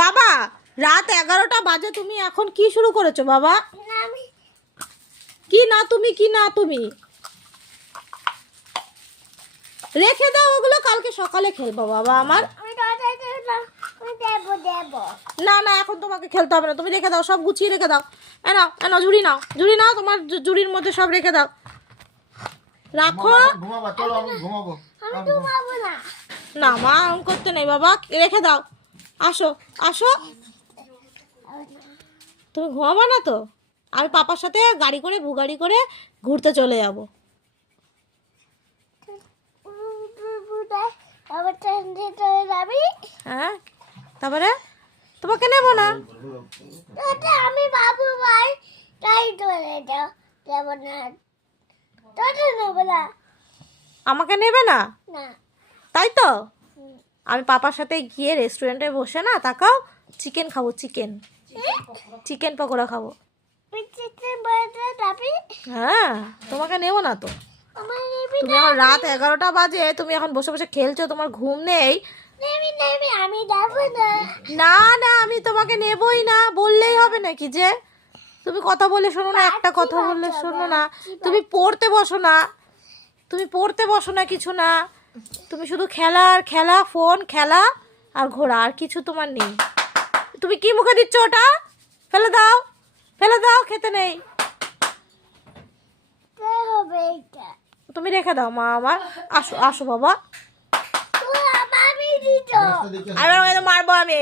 বাবা রাত 11টা বাজে, তুমি এখন কি শুরু করেছো বাবা? কি না তুমি, কি না তুমি? রেখে দাও ওগুলো, কালকে সকালে খেলবো বাবা আমার। না না, এখন তোমাকে খেলতে হবে না, তুমি রেখে দাও, সব গুছিয়ে রেখে দাও। নাও নাও, ঝুড়ি নাও, ঝুড়ি নাও, তোমার ঝুড়ির মধ্যে সব রেখে দাও, রাখো। না মা আরাম করতে নেই বাবা, রেখে দাও। আসো আসো, তুমি ঘুমাবো না তো? আমি পাপার সাথে গাড়ি করে বুগাড়ি করে ঘুরতে চলে যাবো। হ্যাঁ, তারপরে তোমাকে নেবো না। আমি বাবু ভাই তাই ধরে যাব না, তোকে নেব না। আমাকে নেবে না না, তাই তো? আমি পাপার সাথে গিয়ে রেস্টুরেন্টে বসে না, তাকাও, চিকেন খাবো, চিকেন চিকেন পকোড়া খাবো। হ্যাঁ, তোমাকে নেবো না তো। তুমি এখন রাত 11টা বাজে, তুমি এখন বসে বসে খেলছো, তোমার ঘুম নেই। আমি যাবো না। না না, আমি তোমাকে নেবই না, বললেই হবে নাকি যে? তুমি কথা বলে শোনো না, একটা কথা বললে শোনো না। তুমি পড়তে বসো না, তুমি পড়তে বসো না, কিছু না, তুমি শুধু খেলা আর খেলা, ফোন খেলা আর ঘোরা, আর কিছু তোমার নেই। তুমি কি মুখে দিচ্ছ ওটা? ফেলে দাও, ফেলে দাও, খেতে নেই। তুমি রেখে দাও মা আমার। আসো আসো বাবা, মারবো আমি।